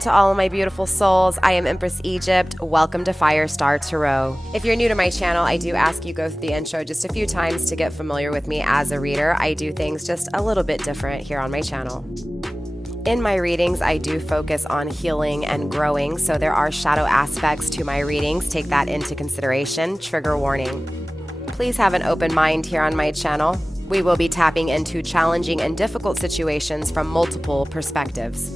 to all of my beautiful souls. I am Empress Egypt. Welcome to FireStar Tarot. If you're new to my channel, I do ask you go through the intro just a few times to get familiar with me as a reader. I do things just a little bit different here on my channel. In my readings, I do focus on healing and growing, so there are shadow aspects to my readings. Take that into consideration. Trigger warning. Please have an open mind here on my channel. We will be tapping into challenging and difficult situations from multiple perspectives.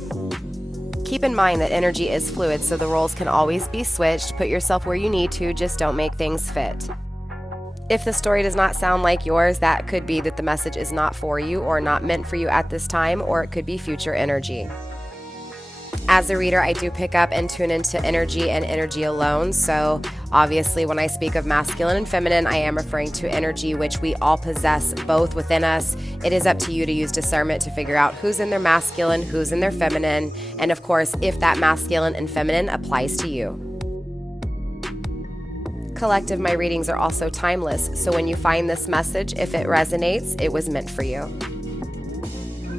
Keep in mind that energy is fluid, so the roles can always be switched. Put yourself where you need to, just don't make things fit. If the story does not sound like yours, that could be that the message is not for you or not meant for you at this time, or it could be future energy. As a reader, I do pick up and tune into energy and energy alone. So obviously when I speak of masculine and feminine, I am referring to energy which we all possess both within us. It is up to you to use discernment to figure out who's in their masculine, who's in their feminine, and of course, if that masculine and feminine applies to you. Collective, my readings are also timeless. So when you find this message, if it resonates, it was meant for you.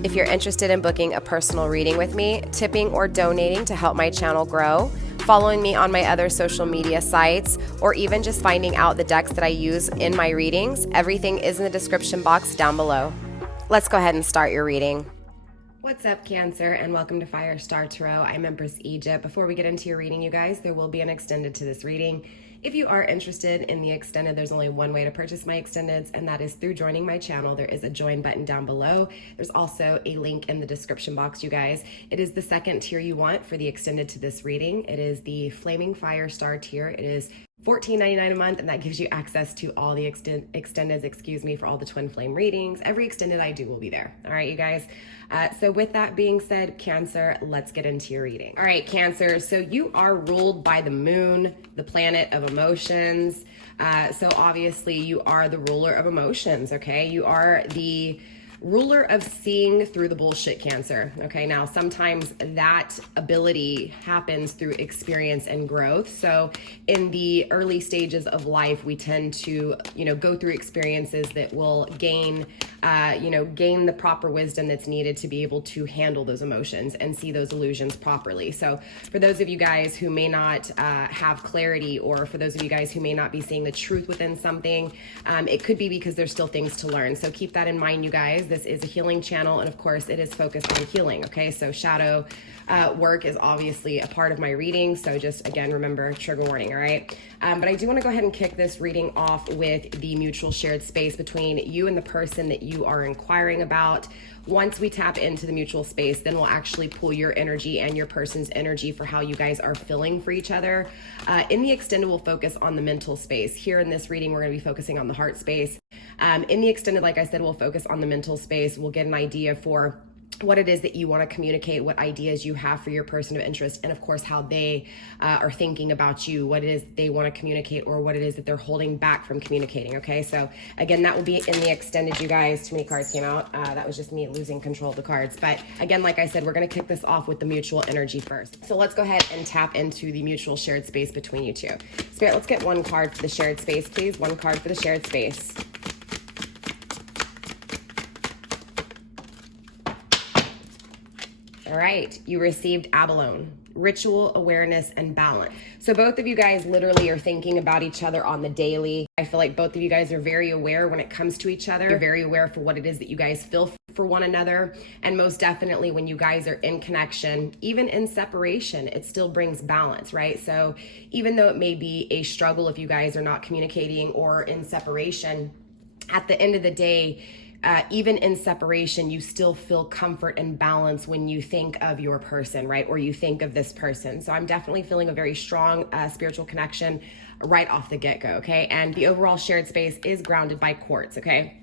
If you're interested in booking a personal reading with me, tipping or donating to help my channel grow, following me on my other social media sites, or even just finding out the decks that I use in my readings, everything is in the description box down below. Let's go ahead and start your reading. What's up, Cancer, and welcome to FireStar Tarot. I'm Empress Egypt. Before we get into your reading, you guys, there will be an extended to this reading. If you are interested in the extended, there's only one way to purchase my extendeds, and that is through joining my channel. There is a join button down below. There's also a link in the description box, you guys. It is the second tier you want for the extended to this reading. It is the Flaming Firestar tier. It is $14.99 a month, and that gives you access to all the extendeds, for all the twin flame readings. Every extended I do will be there. All right, you guys. So with that being said, Cancer, let's get into your reading. All right, Cancer, so you are ruled by the moon, the planet of emotions. So obviously you are the ruler of emotions, okay? You are the ruler of seeing through the bullshit, Cancer. Okay, now sometimes that ability happens through experience and growth. So in the early stages of life, we tend to, go through experiences that will gain the proper wisdom that's needed to be able to handle those emotions and see those illusions properly. So for those of you guys who may not have clarity, or for those of you guys who may not be seeing the truth within something, it could be because there's still things to learn. So keep that in mind, you guys. This is a healing channel, and of course it is focused on healing, okay? So shadow work is obviously a part of my reading, so just again remember, trigger warning, all right? But I do want to go ahead and kick this reading off with the mutual shared space between you and the person that you are inquiring about. Once we tap into the mutual space, then we'll actually pull your energy and your person's energy for how you guys are feeling for each other. In the extended, we'll focus on the mental space. Here in this reading, we're going to be focusing on the heart space. In the extended, like I said, we'll focus on the mental space. We'll get an idea for what it is that you want to communicate, what ideas you have for your person of interest, and of course how they are thinking about you, what it is they want to communicate, or what it is that they're holding back from communicating, okay? So again, that will be in the extended, you guys. Too many cards came out. That was just me losing control of the cards. But again, like I said, we're going to kick this off with the mutual energy first. So let's go ahead and tap into the mutual shared space between you two. Spirit, let's get one card for the shared space, please. One card for the shared space. All right, you received abalone, ritual, awareness, and balance. So both of you guys literally are thinking about each other on the daily. I feel like both of you guys are very aware when it comes to each other. You're very aware for what it is that you guys feel for one another. And most definitely when you guys are in connection, even in separation, it still brings balance, right? So even though it may be a struggle if you guys are not communicating or in separation, at the end of the day, even in separation, you still feel comfort and balance when you think of your person, right? Or you think of this person. So I'm definitely feeling a very strong spiritual connection right off the get-go, okay? And the overall shared space is grounded by quartz, okay?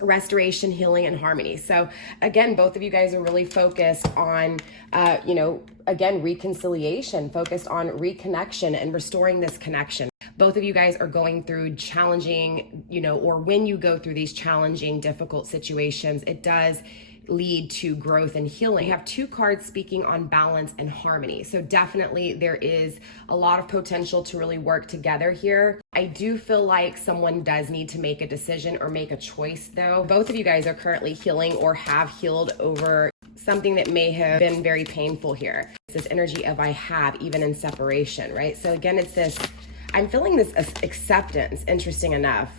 Restoration, healing, and harmony. So again, both of you guys are really focused on, again, reconciliation, focused on reconnection and restoring this connection. Both of you guys are going through challenging, or when you go through these challenging, difficult situations, it does lead to growth and healing. We have two cards speaking on balance and harmony. So definitely there is a lot of potential to really work together here. I do feel like someone does need to make a decision or make a choice though. Both of you guys are currently healing or have healed over something that may have been very painful here. this energy of I have, even in separation, right? So again, it's this, I'm feeling this acceptance, interesting enough.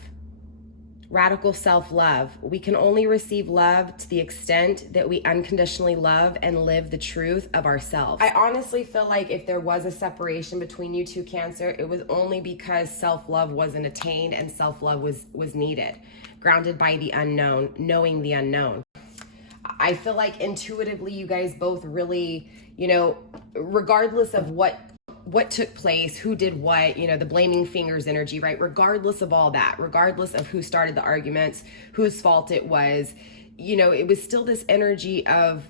Radical self-love. We can only receive love to the extent that we unconditionally love and live the truth of ourselves. I honestly feel like if there was a separation between you two, Cancer, it was only because self-love wasn't attained and self-love was needed. Grounded by the unknown, knowing the unknown. I feel like intuitively you guys both really, you know, regardless of what took place, who did what, you know, the blaming fingers energy, right? Regardless of all that, regardless of who started the arguments, whose fault it was, you know, it was still this energy of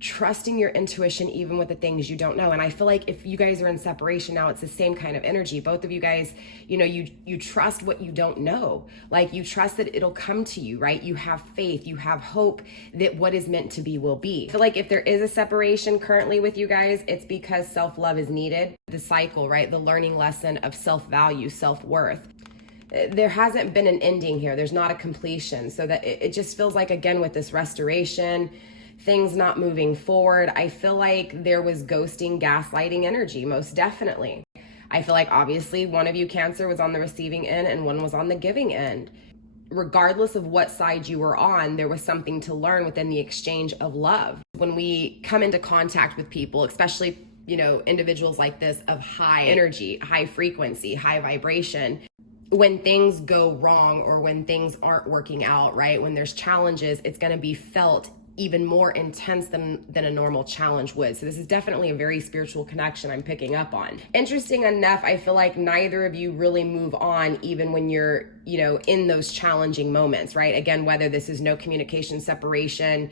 trusting your intuition even with the things you don't know. And I feel like if you guys are in separation now, it's the same kind of energy. Both of you guys, you know, you trust what you don't know. Like you trust that it'll come to you, right? You have faith, you have hope that what is meant to be will be. I feel like if there is a separation currently with you guys, it's because self-love is needed. The cycle, right? The learning lesson of self-value, self-worth. There hasn't been an ending here. There's not a completion. So that it just feels like, again, with this restoration, things not moving forward, I feel like there was ghosting, gaslighting energy, most definitely. I feel like obviously one of you, Cancer, was on the receiving end and one was on the giving end. Regardless of what side you were on, there was something to learn within the exchange of love. When we come into contact with people, especially, you know, individuals like this of high energy, high frequency, high vibration, when things go wrong or when things aren't working out, right? When there's challenges, it's going to be felt even more intense than a normal challenge would. So this is definitely a very spiritual connection I'm picking up on. Interesting enough, I feel like neither of you really move on even when you're, you know, in those challenging moments, right? Again, whether this is no communication, separation,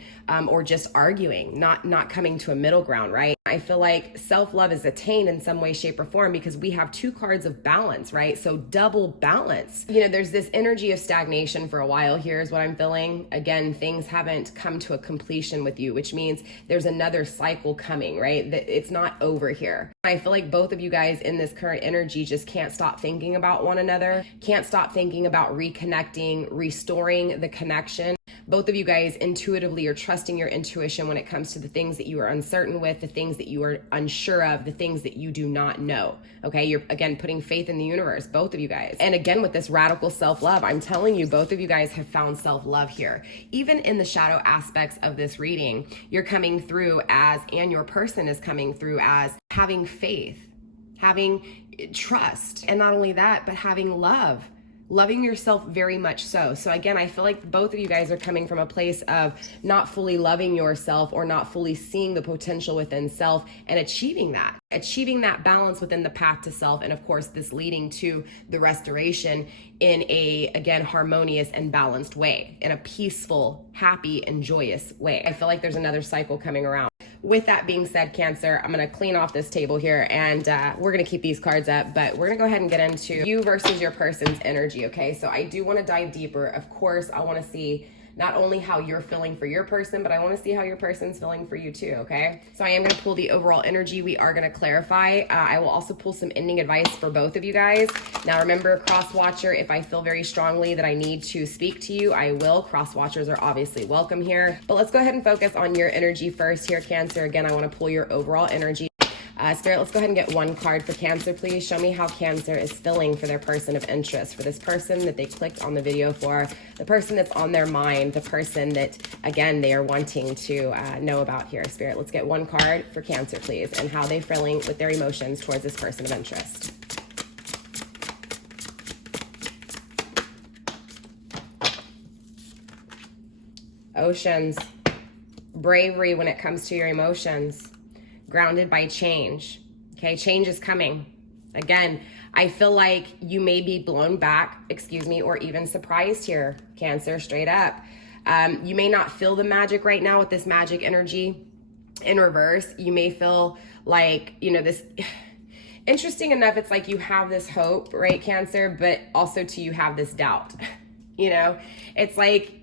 or just arguing, not coming to a middle ground, right? I feel like self-love is attained in some way, shape, or form because we have two cards of balance, right? So double balance. You know, there's this energy of stagnation for a while here is what I'm feeling. Again, things haven't come to a completion with you, which means there's another cycle coming, right? That it's not over here. I feel like both of you guys in this current energy just can't stop thinking about one another, can't stop thinking about reconnecting, restoring the connection. Both of you guys intuitively are trusting your intuition when it comes to the things that you are uncertain with, the things that you are unsure of, the things that you do not know. Okay, you're again putting faith in the universe, both of you guys. And again, with this radical self-love, I'm telling you, both of you guys have found self-love here. Even in the shadow aspects of this reading, you're coming through as, and your person is coming through as having faith, having trust, and not only that, but having love. Loving yourself very much so. So again, I feel like both of you guys are coming from a place of not fully loving yourself or not fully seeing the potential within self and achieving that balance within the path to self. And of course, this leading to the restoration in a, again, harmonious and balanced way, in a peaceful, happy, and joyous way. I feel like there's another cycle coming around. With that being said, Cancer, I'm going to clean off this table here and we're going to keep these cards up, but we're going to go ahead and get into you versus your person's energy, okay? So I do want to dive deeper. Of course, I want to see not only how you're feeling for your person, but I want to see how your person's feeling for you too, okay? So I am going to pull the overall energy. We are going to clarify. I will also pull some ending advice for both of you guys. Now remember, cross watcher, if I feel very strongly that I need to speak to you, I will. Cross watchers are obviously welcome here. But let's go ahead and focus on your energy first here, Cancer. Again, I want to pull your overall energy. Spirit, let's go ahead and get one card for Cancer, please. Show me how Cancer is feeling for their person of interest, for this person that they clicked on the video for, the person that's on their mind, the person that, again, they are wanting to know about here. Spirit, let's get one card for Cancer, please, and how they're feeling with their emotions towards this person of interest. Oceans, bravery when it comes to your emotions. Grounded by change. Okay, change is coming. Again, I feel like you may be blown back, or even surprised here, Cancer, straight up. You may not feel the magic right now with this magic energy in reverse. You may feel like, you know, this, interesting enough, it's like you have this hope, right, Cancer, but also too, you have this doubt. You know, it's like,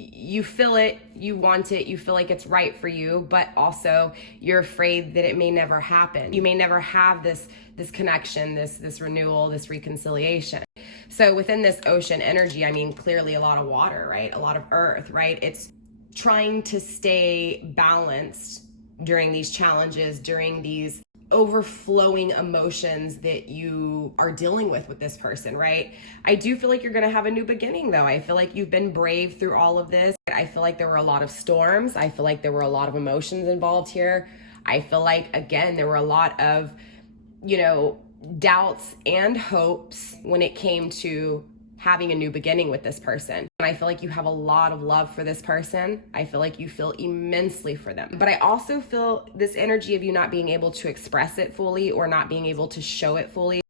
you feel it, you want it, you feel like it's right for you, but also you're afraid that it may never happen. You may never have this connection, this renewal, this reconciliation. So within this ocean energy, I mean, clearly a lot of water, right? A lot of earth, right? It's trying to stay balanced during these challenges, during these overflowing emotions that you are dealing with this person, right? I do feel like you're going to have a new beginning though. I feel like you've been brave through all of this. I feel like there were a lot of storms. I feel like there were a lot of emotions involved here. I feel like, again, there were a lot of, doubts and hopes when it came to having a new beginning with this person. And I feel like you have a lot of love for this person. I feel like you feel immensely for them. But I also feel this energy of you not being able to express it fully or not being able to show it fully.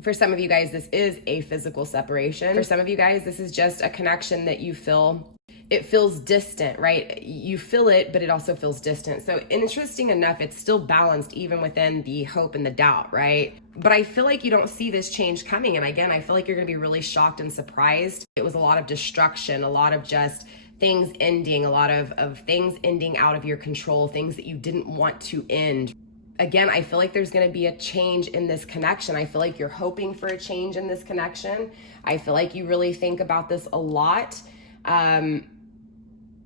For some of you guys, this is a physical separation. For some of you guys, this is just a connection that you feel. It feels distant, right? You feel it, but it also feels distant. So interesting enough, it's still balanced even within the hope and the doubt, right? But I feel like you don't see this change coming. And again, I feel like you're gonna be really shocked and surprised. It was a lot of destruction, a lot of just things ending, a lot of things ending out of your control, things that you didn't want to end. Again, I feel like there's gonna be a change in this connection. I feel like you're hoping for a change in this connection. I feel like you really think about this a lot.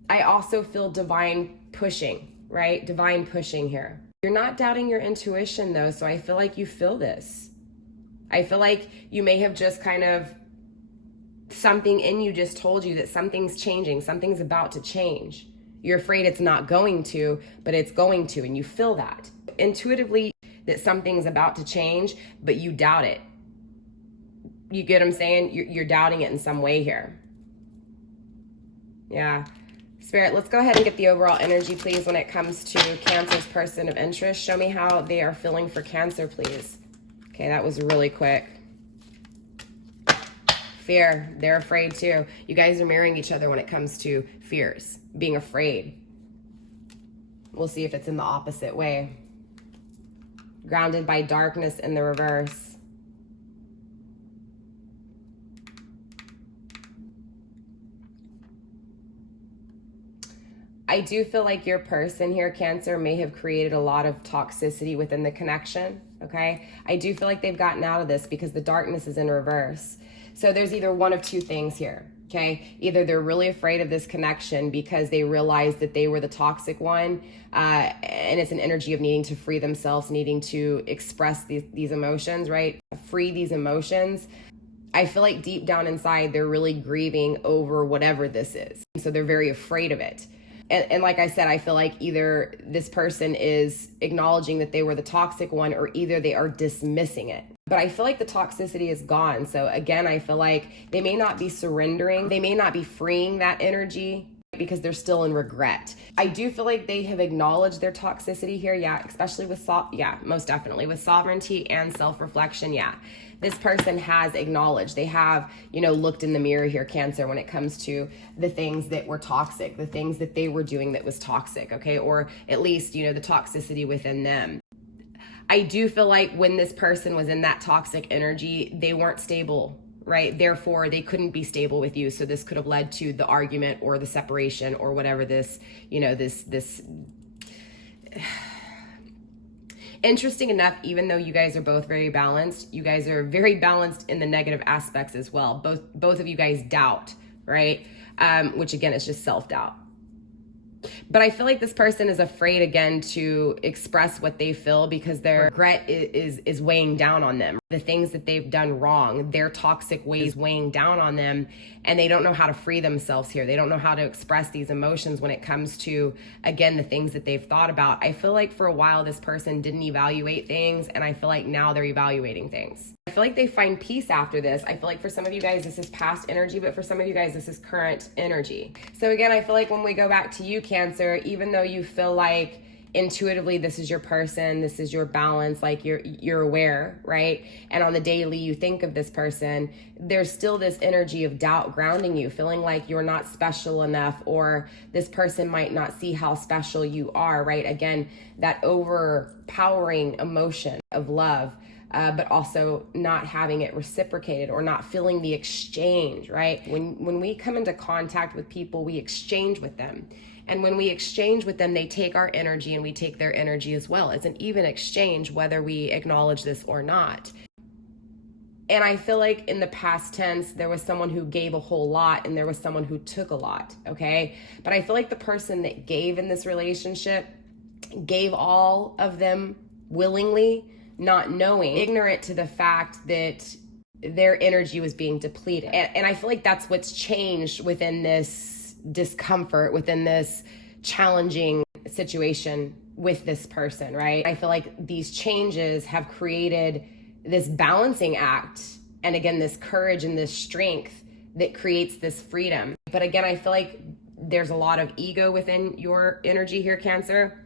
I also feel divine pushing, right? Divine pushing here. You're not doubting your intuition though, so I feel like you feel this. I feel like you may have just kind of, something in you just told you that something's changing, something's about to change. You're afraid it's not going to, but it's going to, and you feel that. Intuitively, that something's about to change, but you doubt it. You get what I'm saying? You're doubting it in some way here. Yeah. Spirit, let's go ahead and get the overall energy, please, when it comes to Cancer's person of interest. Show me how they are feeling for Cancer, please. Okay, that was really quick. Fear. They're afraid too. You guys are mirroring each other when it comes to fears, being afraid. We'll see if it's in the opposite way. Grounded by darkness in the reverse. I do feel like your person here, Cancer, may have created a lot of toxicity within the connection, okay? I do feel like they've gotten out of this because the darkness is in reverse. So there's either one of two things here, okay? Either they're really afraid of this connection because they realized that they were the toxic one, and it's an energy of needing to free themselves, needing to express these emotions, right? Free these emotions. I feel like deep down inside, they're really grieving over whatever this is. So they're very afraid of it. And like I said, I feel like either this person is acknowledging that they were the toxic one, or either they are dismissing it. But I feel like the toxicity is gone. So again, I feel like they may not be surrendering. They may not be freeing that energy because they're still in regret. I do feel like they have acknowledged their toxicity here. Yeah, especially with, most definitely with sovereignty and self-reflection. Yeah. This person has acknowledged, they have, looked in the mirror here, Cancer, when it comes to the things that were toxic, the things that they were doing that was toxic, okay? Or at least, the toxicity within them. I do feel like when this person was in that toxic energy, they weren't stable, right? Therefore, they couldn't be stable with you. So this could have led to the argument or the separation or whatever this, this interesting enough, even though you guys are both very balanced, you guys are very balanced in the negative aspects as well. Both of you guys doubt, right? Which again is just self-doubt. But I feel like this person is afraid again to express what they feel because their regret is weighing down on them. The things that they've done wrong, their toxic ways weighing down on them, and they don't know how to free themselves here. They don't know how to express these emotions when it comes to, again, the things that they've thought about. I feel like for a while this person didn't evaluate things, and I feel like now they're evaluating things. I feel like they find peace after this. I feel like for some of you guys this is past energy, but for some of you guys this is current energy. So again, I feel like when we go back to you, Cancer, even though you feel like intuitively this is your person, this is your balance, like you're aware, right? And on the daily you think of this person, there's still this energy of doubt grounding you, feeling like you're not special enough, or this person might not see how special you are, right? Again, that overpowering emotion of love, but also not having it reciprocated or not feeling the exchange, right? When we come into contact with people, we exchange with them. And when we exchange with them, they take our energy and we take their energy as well. It's an even exchange, whether we acknowledge this or not. And I feel like in the past tense, there was someone who gave a whole lot and there was someone who took a lot, okay? But I feel like the person that gave in this relationship gave all of them willingly, not knowing, ignorant to the fact that their energy was being depleted. And I feel like that's what's changed within this discomfort, within this challenging situation with this person, right? I feel like these changes have created this balancing act, and again, this courage and this strength that creates this freedom. But again, I feel like there's a lot of ego within your energy here, Cancer,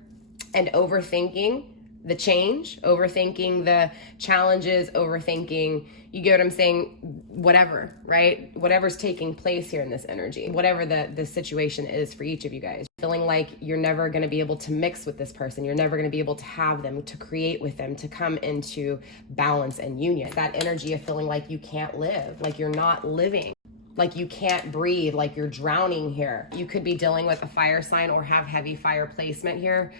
and overthinking the change, overthinking the challenges, overthinking, you get what I'm saying, whatever, right? Whatever's taking place here in this energy, whatever the situation is for each of you guys. Feeling like you're never going to be able to mix with this person. You're never going to be able to have them, to create with them, to come into balance and union. That energy of feeling like you can't live, like you're not living, like you can't breathe, like you're drowning here. You could be dealing with a fire sign or have heavy fire placement here.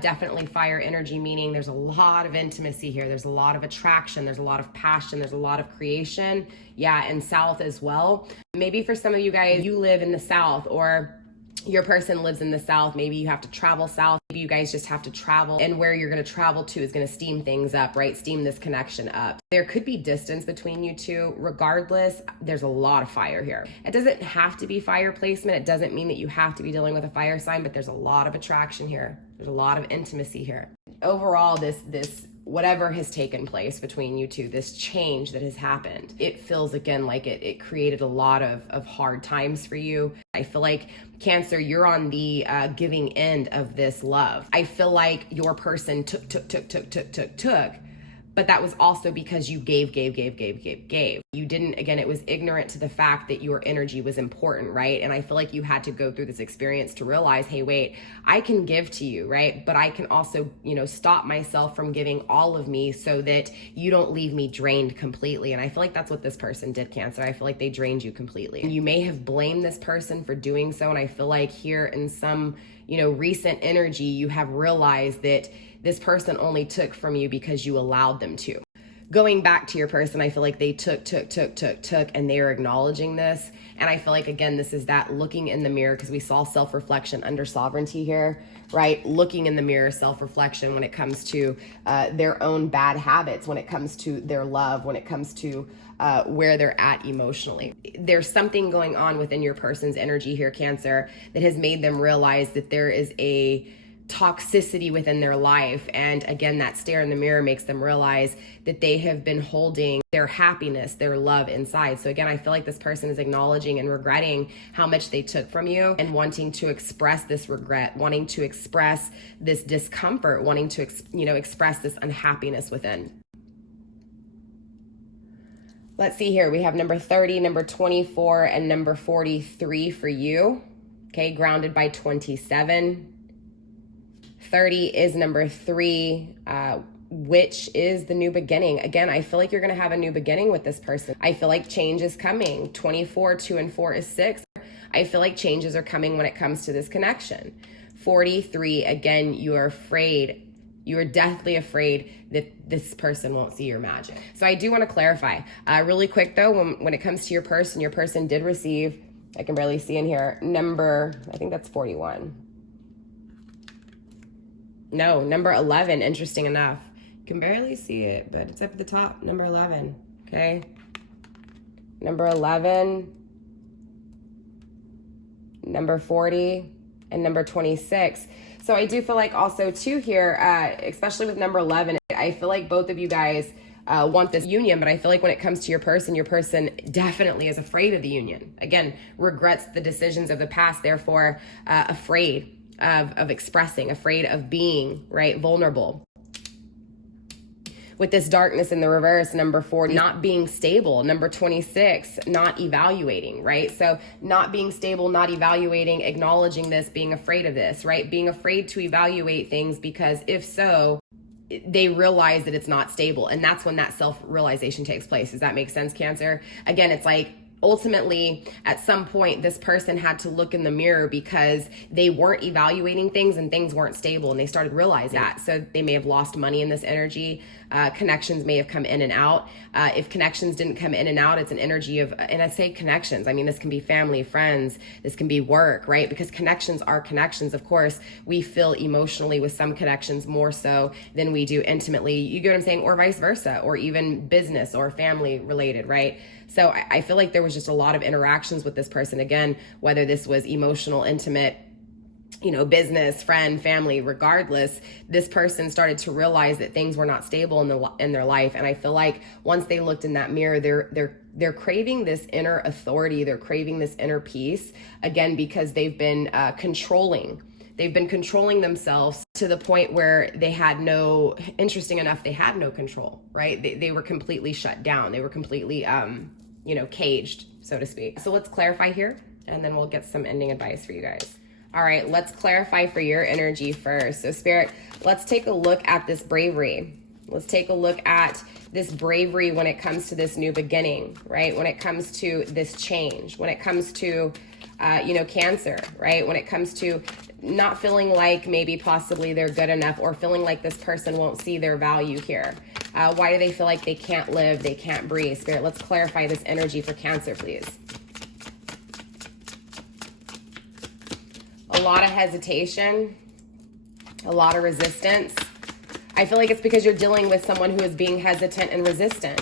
Definitely fire energy, meaning there's a lot of intimacy here. There's a lot of attraction. There's a lot of passion. There's a lot of creation. Yeah, and South as well. Maybe for some of you guys, you live in the South, or your person lives in the South. Maybe you have to travel south. Maybe you guys just have to travel, and where you're going to travel to is going to steam things up, right? Steam this connection up. There could be distance between you two. Regardless, there's a lot of fire here. It doesn't have to be fire placement. It doesn't mean that you have to be dealing with a fire sign, but there's a lot of attraction here. There's a lot of intimacy here. Overall, this whatever has taken place between you two, this change that has happened, it feels again like it created a lot of hard times for you. I feel like, Cancer, you're on the giving end of this love. I feel like your person took, but that was also because you gave. You didn't, again, it was ignorant to the fact that your energy was important, right? And I feel like you had to go through this experience to realize, hey, wait, I can give to you, right? But I can also, stop myself from giving all of me so that you don't leave me drained completely. And I feel like that's what this person did, Cancer. I feel like they drained you completely. And you may have blamed this person for doing so. And I feel like here in some, recent energy, you have realized that this person only took from you because you allowed them to. Going back to your person, I feel like they took, and they are acknowledging this. And I feel like, again, this is that looking in the mirror, because we saw self-reflection under sovereignty here, right? Looking in the mirror, self-reflection when it comes to their own bad habits, when it comes to their love, when it comes to where they're at emotionally. There's something going on within your person's energy here, Cancer, that has made them realize that there is a toxicity within their life. And again, that stare in the mirror makes them realize that they have been holding their happiness, their love inside. So again, I feel like this person is acknowledging and regretting how much they took from you, and wanting to express this regret, wanting to express this discomfort, wanting to express this unhappiness within. Let's see here. We have number 30, number 24, and number 43 for you. Okay, grounded by 27. 30 is number 3, which is the new beginning. Again, I feel like you're going to have a new beginning with this person. I feel like change is coming. 24, 2 and 4 is 6. I feel like changes are coming when it comes to this connection. 43, again, you are afraid. You are deathly afraid that this person won't see your magic. So I do want to clarify really quick though, when it comes to your person did receive, I can barely see in here, number, I think that's 41. No, number 11, interesting enough. You can barely see it, but it's up at the top, number 11, okay? Number 11, number 40, and number 26. So I do feel like also too here, especially with number 11, I feel like both of you guys want this union, but I feel like when it comes to your person definitely is afraid of the union. Again, regrets the decisions of the past, therefore afraid of expressing, afraid of being, right, vulnerable. With this darkness in the reverse, number 40, not being stable. Number 26, not evaluating, right? So not being stable, not evaluating, acknowledging this, being afraid of this, right? Being afraid to evaluate things, because if so, they realize that it's not stable. And that's when that self-realization takes place. Does that make sense, Cancer? Again, it's like, ultimately, at some point, this person had to look in the mirror because they weren't evaluating things and things weren't stable, and they started realizing that. So they may have lost money in this energy. Connections may have come in and out. If connections didn't come in and out, it's an energy of, and I say connections, I mean, this can be family, friends, this can be work, right? Because connections are connections. Of course, we feel emotionally with some connections more so than we do intimately. You get what I'm saying? Or vice versa, or even business or family related, right? So I feel like there was just a lot of interactions with this person. Again, whether this was emotional, intimate, business, friend, family, regardless, this person started to realize that things were not stable in their life. And I feel like once they looked in that mirror, they're craving this inner authority. They're craving this inner peace, again, because they've been controlling. They've been controlling themselves to the point where they had no control, right? They were completely shut down. They were completely, caged, so to speak. So let's clarify here, and then we'll get some ending advice for you guys. All right, let's clarify for your energy first. So Spirit, let's take a look at this bravery. Let's take a look at this bravery when it comes to this new beginning, right? When it comes to this change, when it comes to, Cancer, right? When it comes to not feeling like maybe possibly they're good enough, or feeling like this person won't see their value here. Why do they feel like they can't live, they can't breathe? Spirit, let's clarify this energy for Cancer, please. A lot of hesitation, a lot of resistance. I feel like it's because you're dealing with someone who is being hesitant and resistant,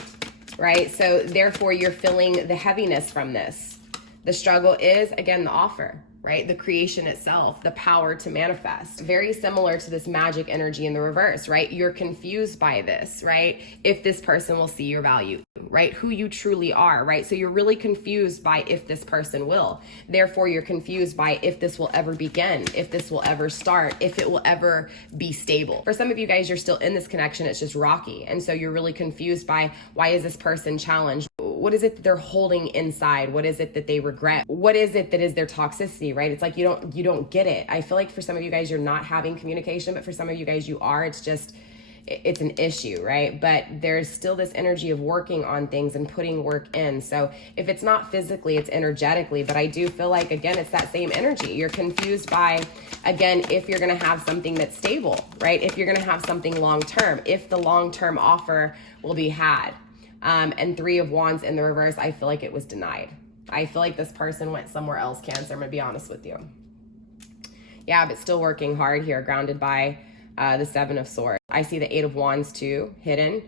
right? So therefore you're feeling the heaviness from this. The struggle is, again, the offer, right? The creation itself, the power to manifest. Very similar to this magic energy in the reverse, right? You're confused by this, right? If this person will see your value, right? Who you truly are, right? So you're really confused by if this person will. Therefore, you're confused by if this will ever begin, if this will ever start, if it will ever be stable. For some of you guys, you're still in this connection. It's just rocky. And so you're really confused by, why is this person challenged? What is it that they're holding inside? What is it that they regret? What is it that is their toxicity, right? It's like you don't get it. I feel like for some of you guys, you're not having communication, but for some of you guys, you are. It's an issue, right? But there's still this energy of working on things and putting work in. So if it's not physically, it's energetically. But I do feel like, again, it's that same energy. You're confused by, again, if you're going to have something that's stable, right? If you're going to have something long-term, if the long-term offer will be had. And 3 of Wands in the reverse, I feel like it was denied. I feel like this person went somewhere else, Cancer. I'm going to be honest with you. Yeah, but still working hard here, grounded by the 7 of Swords. I see the 8 of Wands too, hidden,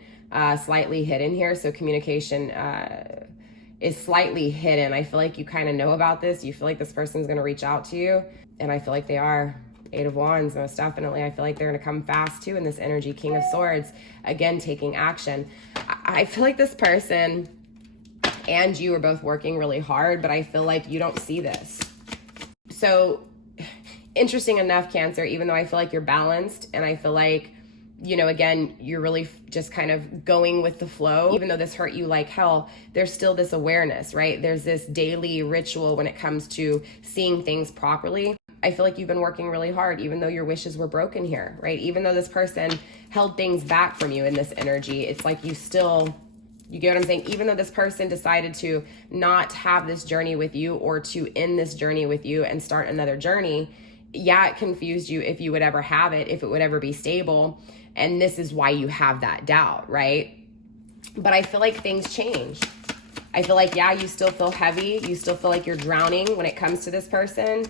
slightly hidden here. So communication is slightly hidden. I feel like you kind of know about this. You feel like this person's going to reach out to you. And I feel like they are. 8 of Wands, most definitely. I feel like they're going to come fast too in this energy. King of Swords, again, taking action. I feel like this person and you are both working really hard, but I feel like you don't see this. So interesting enough, Cancer, even though I feel like you're balanced and I feel like, again, you're really just kind of going with the flow. Even though this hurt you like hell, there's still this awareness, right? There's this daily ritual when it comes to seeing things properly. I feel like you've been working really hard, even though your wishes were broken here, right? Even though this person held things back from you in this energy, it's like you get what I'm saying? Even though this person decided to not have this journey with you, or to end this journey with you and start another journey, yeah, it confused you if you would ever have it, if it would ever be stable. And this is why you have that doubt, right? But I feel like things change. I feel like, yeah, you still feel heavy. You still feel like you're drowning when it comes to this person.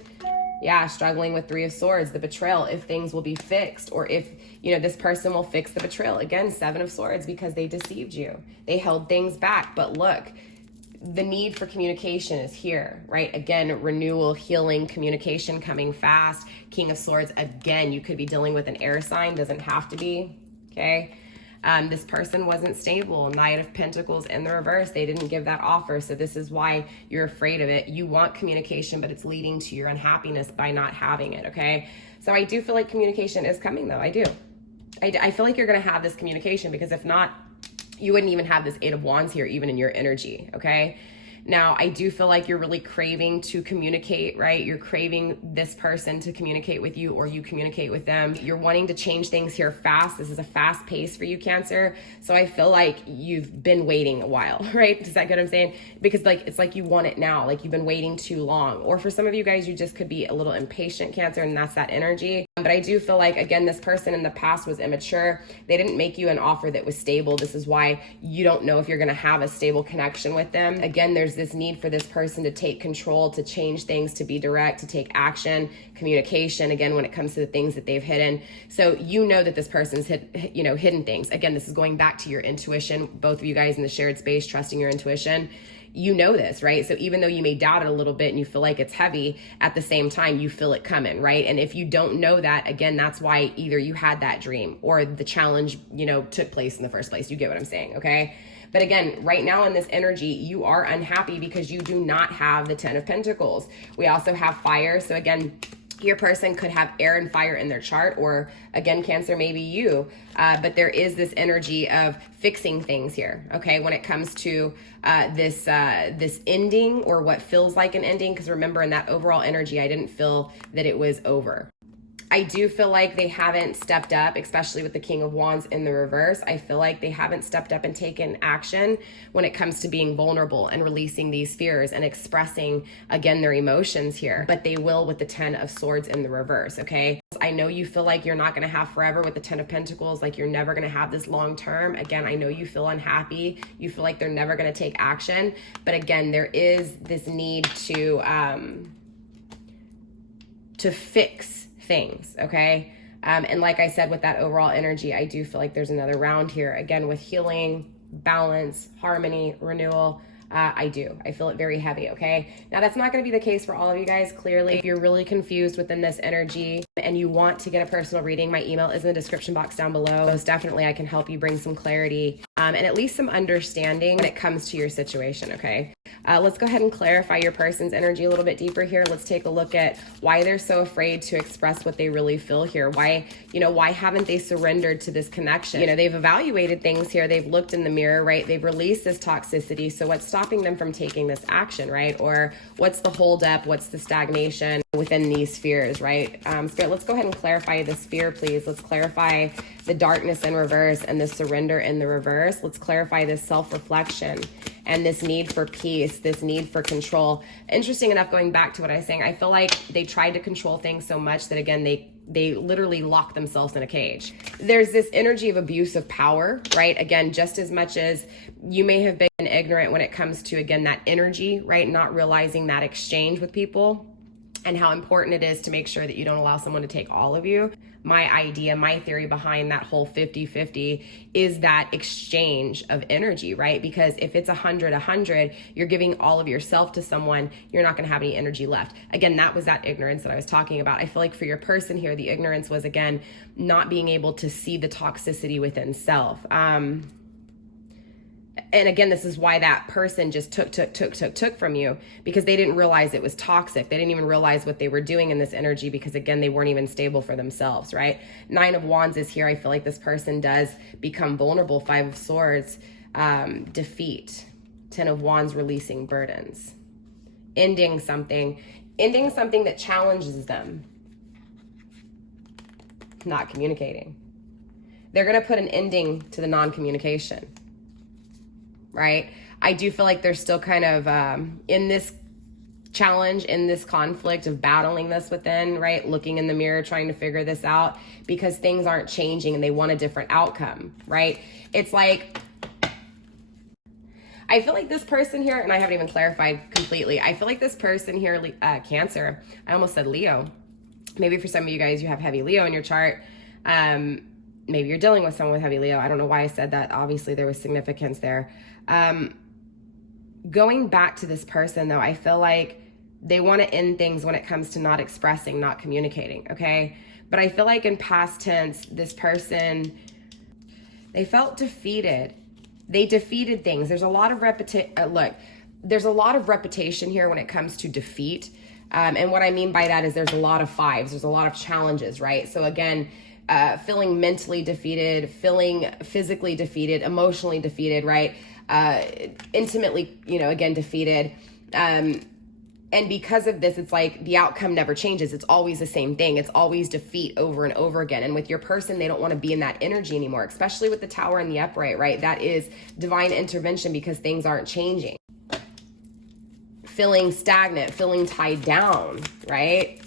Yeah, struggling with 3 of Swords, the betrayal, if things will be fixed, or if, this person will fix the betrayal. Again, 7 of Swords, because they deceived you. They held things back. But look, the need for communication is here, right? Again, renewal, healing, communication coming fast. King of Swords, again, you could be dealing with an air sign, doesn't have to be, okay? This person wasn't stable. Knight of Pentacles in the reverse. They didn't give that offer. So this is why you're afraid of it. You want communication, but it's leading to your unhappiness by not having it, okay? So I do feel like communication is coming, though. I do. I feel like you're going to have this communication, because if not, you wouldn't even have this 8 of Wands here, even in your energy, okay? Now, I do feel like you're really craving to communicate, right? You're craving this person to communicate with you, or you communicate with them. You're wanting to change things here fast. This is a fast pace for you, Cancer. So I feel like you've been waiting a while, right? Does that get what I'm saying? Because like, it's like you want it now, like you've been waiting too long. Or for some of you guys, you just could be a little impatient, Cancer, and that's that energy. But I do feel like, again, this person in the past was immature. They didn't make you an offer that was stable. This is why you don't know if you're going to have a stable connection with them. Again, there's this need for this person to take control, to change things, to be direct, to take action, communication, again, when it comes to the things that they've hidden. So you know that this person's hidden things. Again, this is going back to your intuition, both of you guys in the shared space, trusting your intuition. You know this, right? So even though you may doubt it a little bit and you feel like it's heavy, at the same time, you feel it coming, right? And if you don't know that, again, that's why either you had that dream or the challenge, took place in the first place. You get what I'm saying, okay? But again, right now in this energy, you are unhappy because you do not have the 10 of Pentacles. We also have fire. So again, your person could have air and fire in their chart, or again, Cancer, maybe you, but there is this energy of fixing things here, okay, when it comes to this ending, or what feels like an ending, because remember, in that overall energy, I didn't feel that it was over. I do feel like they haven't stepped up, especially with the King of Wands in the reverse. I feel like they haven't stepped up and taken action when it comes to being vulnerable and releasing these fears and expressing, again, their emotions here. But they will with the 10 of Swords in the reverse, okay? I know you feel like you're not going to have forever with the 10 of Pentacles, like you're never going to have this long term. Again, I know you feel unhappy. You feel like they're never going to take action. But again, there is this need to fix things, okay? And like I said, with that overall energy, I do feel like there's another round here, again, with healing, balance, harmony, renewal. I feel it very heavy, okay? Now, that's not going to be the case for all of you guys, clearly. If you're really confused within this energy and you want to get a personal reading, my email is in the description box down below. Most definitely, I can help you bring some clarity and at least some understanding when it comes to your situation, okay? Let's go ahead and clarify your person's energy a little bit deeper here. Let's take a look at why they're so afraid to express what they really feel here. Why haven't they surrendered to this connection? They've evaluated things here. They've looked in the mirror, right? They've released this toxicity. So what's stopping them from taking this action, right? Or what's the holdup? What's the stagnation within these fears, right? Spirit, let's go ahead and clarify this fear, please. Let's clarify the darkness in reverse and the surrender in the reverse. Let's clarify this self-reflection and this need for peace, this need for control. Interesting enough, going back to what I was saying, I feel like they tried to control things so much that, again, they literally lock themselves in a cage. There's this energy of abuse of power, right? Again, just as much as you may have been ignorant when it comes to, again, that energy, right? Not realizing that exchange with people and how important it is to make sure that you don't allow someone to take all of you. My idea, my theory behind that whole 50-50 is that exchange of energy, right? Because if it's 100-100, you're giving all of yourself to someone, you're not going to have any energy left. Again, that was that ignorance that I was talking about. I feel like for your person here, the ignorance was, again, not being able to see the toxicity within self. And again, this is why that person just took from you, because they didn't realize it was toxic. They didn't even realize what they were doing in this energy, because again, they weren't even stable for themselves, right? 9 of Wands is here. I feel like this person does become vulnerable. 5 of Swords, defeat. 10 of Wands, releasing burdens. Ending something that challenges them. Not communicating. They're going to put an ending to the non-communication. Right? I do feel like they're still kind of in this challenge, in this conflict of battling this within, right? Looking in the mirror, trying to figure this out, because things aren't changing and they want a different outcome, right? It's like, I feel like this person here, and I haven't even clarified completely, I feel like this person here, Cancer, I almost said Leo. Maybe for some of you guys, you have heavy Leo in your chart. Maybe you're dealing with someone with heavy Leo. I don't know why I said that. Obviously, there was significance there. Going back to this person, though, I feel like they want to end things when it comes to not expressing, not communicating, okay? But I feel like in past tense, this person, they felt defeated. They defeated things. There's a lot of there's a lot of repetition here when it comes to defeat. And what I mean by that is there's a lot of 5s. There's a lot of challenges, right? So again, feeling mentally defeated, feeling physically defeated, emotionally defeated, right? intimately, again, defeated. And because of this, it's like the outcome never changes. It's always the same thing. It's always defeat over and over again. And with your person, they don't want to be in that energy anymore, especially with the Tower and the upright, right? That is divine intervention because things aren't changing. Feeling stagnant, feeling tied down, right?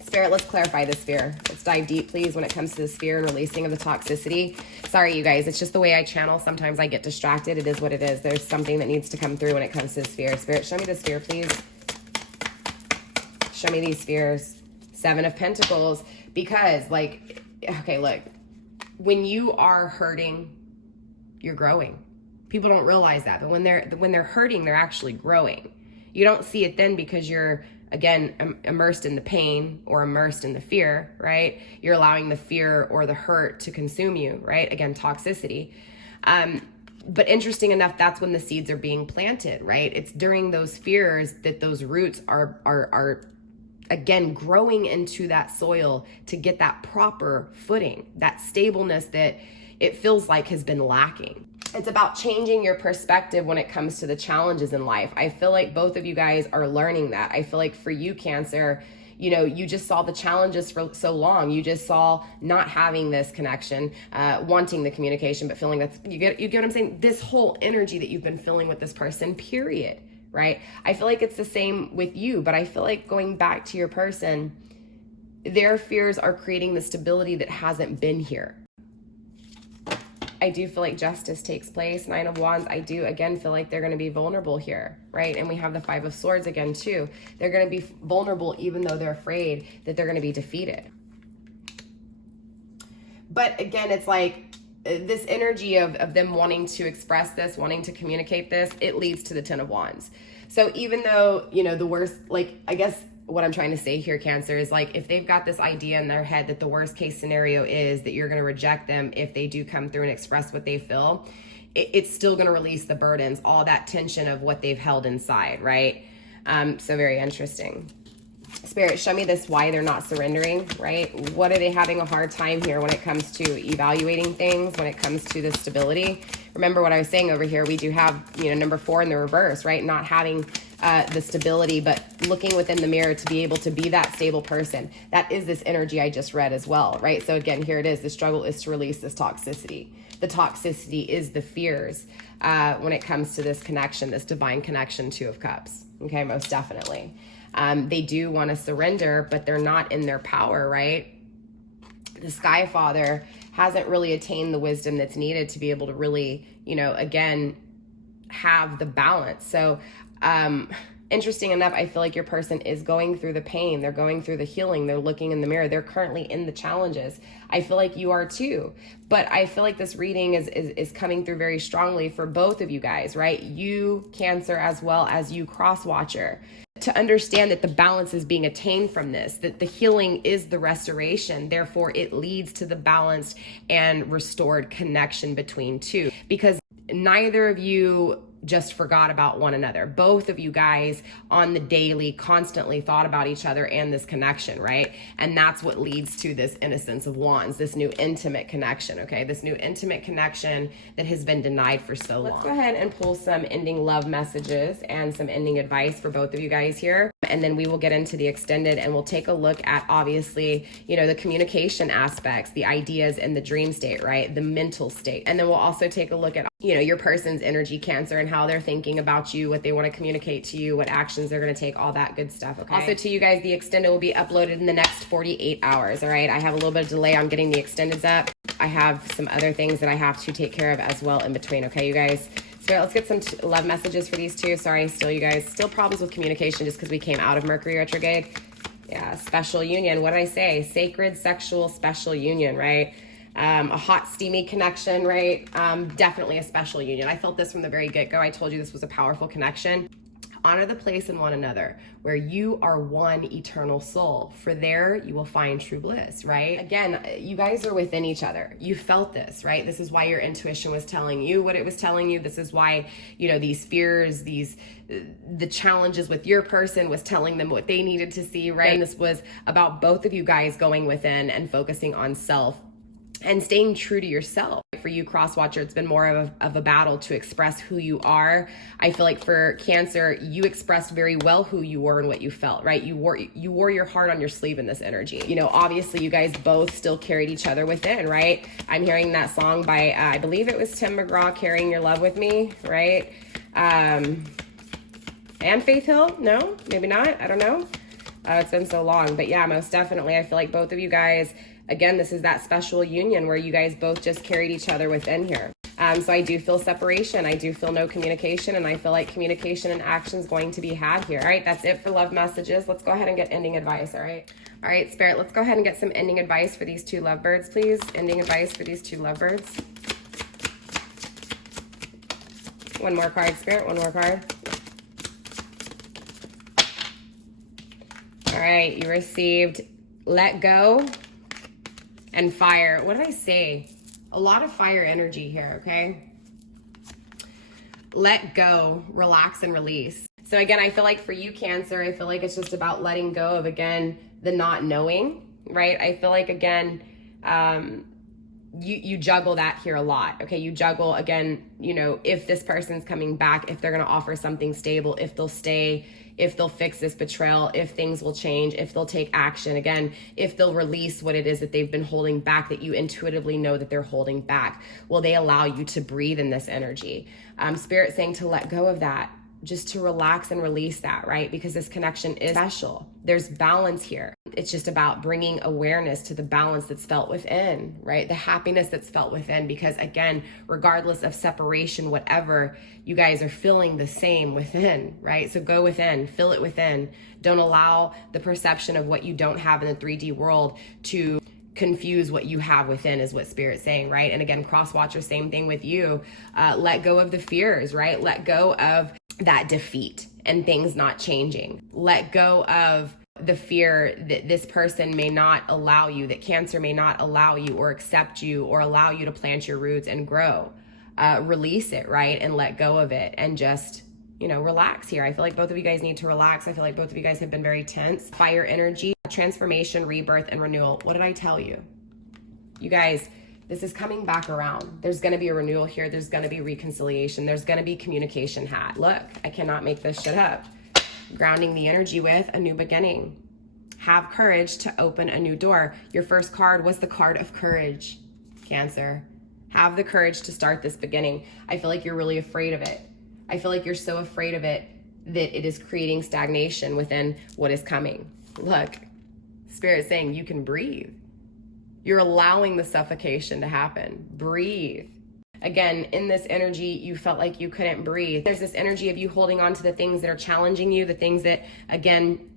Spirit, let's clarify this sphere. Let's dive deep, please, when it comes to the sphere and releasing of the toxicity. Sorry, you guys, it's just the way I channel. Sometimes I get distracted. It is what it is. There's something that needs to come through when it comes to the sphere. Spirit, show me the sphere, please. Show me these spheres. 7 of Pentacles. Because, okay, look. When you are hurting, you're growing. People don't realize that. But when they're hurting, they're actually growing. You don't see it then because you're, again, immersed in the pain or immersed in the fear, right? You're allowing the fear or the hurt to consume you, right? Again, toxicity. But interesting enough, that's when the seeds are being planted, right? It's during those fears that those roots are again, growing into that soil to get that proper footing, that stableness that it feels like has been lacking. It's about changing your perspective when it comes to the challenges in life. I feel like both of you guys are learning that. I feel like for you, Cancer, you just saw the challenges for so long. You just saw not having this connection, wanting the communication, but feeling that you get what I'm saying? This whole energy that you've been feeling with this person, period. Right? I feel like it's the same with you, but I feel like going back to your person, their fears are creating the stability that hasn't been here. I do feel like justice takes place. 9 of Wands, I do again feel like they're going to be vulnerable here, right? And we have the 5 of Swords again too. They're going to be vulnerable even though they're afraid that they're going to be defeated. But again, it's like this energy of them wanting to express this, wanting to communicate this, it leads to the 10 of Wands. So even though, the worst, I guess what I'm trying to say here, Cancer, is if they've got this idea in their head that the worst case scenario is that you're going to reject them if they do come through and express what they feel, it's still going to release the burdens, all that tension of what they've held inside, right? So very interesting. Spirit, show me this, why they're not surrendering, right? What are they having a hard time here when it comes to evaluating things, when it comes to the stability? Remember what I was saying over here, we do have, number 4 in the reverse, right? Not having the stability, but looking within the mirror to be able to be that stable person. That is this energy I just read as well, right? So again, here it is. The struggle is to release this toxicity. The toxicity is the fears when it comes to this connection, this divine connection, 2 of Cups. Okay, most definitely. They do want to surrender, but they're not in their power, right? The Sky Father hasn't really attained the wisdom that's needed to be able to really, again, have the balance. So, interesting enough, I feel like your person is going through the pain. They're going through the healing. They're looking in the mirror. They're currently in the challenges. I feel like you are too. But I feel like this reading is coming through very strongly for both of you guys, right? You, Cancer, as well as you, Cross Watcher. To understand that the balance is being attained from this, that the healing is the restoration. Therefore, it leads to the balanced and restored connection between two. Because neither of you just forgot about one another. Both of you guys on the daily constantly thought about each other and this connection, right? And that's what leads to this Innocence of Wands, this new intimate connection, okay? This new intimate connection that has been denied for so long. Let's go ahead and pull some ending love messages and some ending advice for both of you guys here. And then we will get into the extended and we'll take a look at, obviously, the communication aspects, the ideas and the dream state, right? The mental state. And then we'll also take a look at, your person's energy, Cancer, and how they're thinking about you, what they want to communicate to you, what actions they're going to take, all that good stuff, okay? Also, to you guys, the extended will be uploaded in the next 48 hours, all right? I have a little bit of delay on getting the extendeds up. I have some other things that I have to take care of as well in between, okay, you guys? So let's get some love messages for these two. Sorry, still problems with communication just because we came out of Mercury retrograde. Yeah, special union. What did I say? Sacred, sexual, special union, right? A hot, steamy connection, right? Definitely a special union. I felt this from the very get-go. I told you this was a powerful connection. Honor the place in one another where you are one eternal soul. For there you will find true bliss, right? Again, you guys are within each other. You felt this, right? This is why your intuition was telling you what it was telling you. This is why, these fears, the challenges with your person was telling them what they needed to see, right? And this was about both of you guys going within and focusing on self and staying true to yourself. for you, cross-watcher, it's been more of a battle to express who you are. I feel like for Cancer, you expressed very well who you were and what you felt, right? You wore your heart on your sleeve in this energy. You know, obviously you guys both still carried each other within, right? I'm hearing that song by, I believe it was Tim McGraw, Carrying Your Love With Me, right? And Faith Hill? No, maybe not. I don't know. It's been so long, but yeah, most definitely. I feel like both of you guys, again, this is that special union where you guys both just carried each other within here. So I do feel separation. I do feel no communication, and I feel like communication and action is going to be had here. All right, that's it for love messages. Let's go ahead and get ending advice, all right? All right, Spirit, let's go ahead and get some ending advice for these two lovebirds, please. Ending advice for these two lovebirds. One more card, Spirit, one more card. All right, you received let go and fire. What did I say? A lot of fire energy here, okay? Let go, relax, and release. So again, I feel like for you, Cancer, I feel like it's just about letting go of, again, the not knowing, right? I feel like, again, you juggle that here a lot, okay? You juggle, again, you know, if this person's coming back, if they're going to offer something stable, if they'll stay, if they'll fix this betrayal, if things will change, if they'll take action, again, if they'll release what it is that they've been holding back, that you intuitively know that they're holding back. Will they allow you to breathe in this energy? Spirit saying to let go of that, just to relax and release that, right? Because this connection is special. There's balance here. It's just about bringing awareness to the balance that's felt within, right? The happiness that's felt within, because again, regardless of separation, whatever, you guys are feeling the same within, right? So go within, feel it within. Don't allow the perception of what you don't have in the 3D world to confuse what you have within, is what Spirit's saying, right? And again, cross-watcher, same thing with you. Let go of the fears, right? Let go of that defeat and things not changing. Let go of the fear that this person may not allow you, that Cancer may not allow you or accept you or allow you to plant your roots and grow. Release it, right? And let go of it and just, you know, relax here. I feel like both of you guys need to relax. I feel like both of you guys have been very tense. Fire energy, transformation, rebirth, and renewal. What did I tell you? You guys, this is coming back around. There's going to be a renewal here. There's going to be reconciliation. There's going to be communication had. Look, I cannot make this shit up. Grounding the energy with a new beginning. Have courage to open a new door. Your first card was the card of courage, Cancer. Have the courage to start this beginning. I feel like you're really afraid of it. I feel like you're so afraid of it that it is creating stagnation within what is coming. Look, Spirit's saying you can breathe. You're allowing the suffocation to happen. Breathe. Again, in this energy, you felt like you couldn't breathe. There's this energy of you holding on to the things that are challenging you, the things that, again,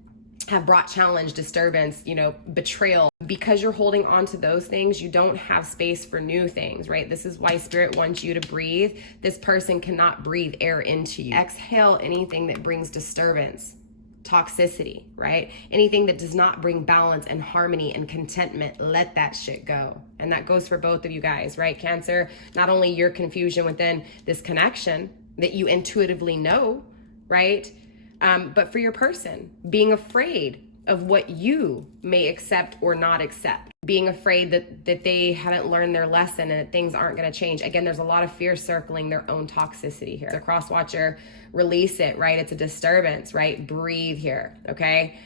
have brought challenge, disturbance, you know, betrayal. Because you're holding on to those things, you don't have space for new things, right? This is why Spirit wants you to breathe. This person cannot breathe air into you. Exhale anything that brings disturbance, toxicity, right? Anything that does not bring balance and harmony and contentment, let that shit go. And that goes for both of you guys, right? Cancer, not only your confusion within this connection that you intuitively know, right? But for your person, being afraid of what you may accept or not accept, being afraid that they haven't learned their lesson and that things aren't going to change. Again, there's a lot of fear circling their own toxicity here. The cross-watcher, release it, right? It's a disturbance, right? Breathe here, okay?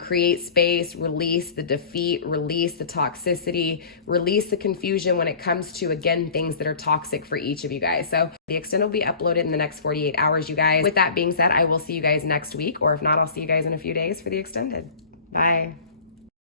Create space, release the defeat, release the toxicity, release the confusion when it comes to, again, things that are toxic for each of you guys. So the extend will be uploaded in the next 48 hours, you guys. With that being said, I will see you guys next week, or if not, I'll see you guys in a few days for the extended. Bye.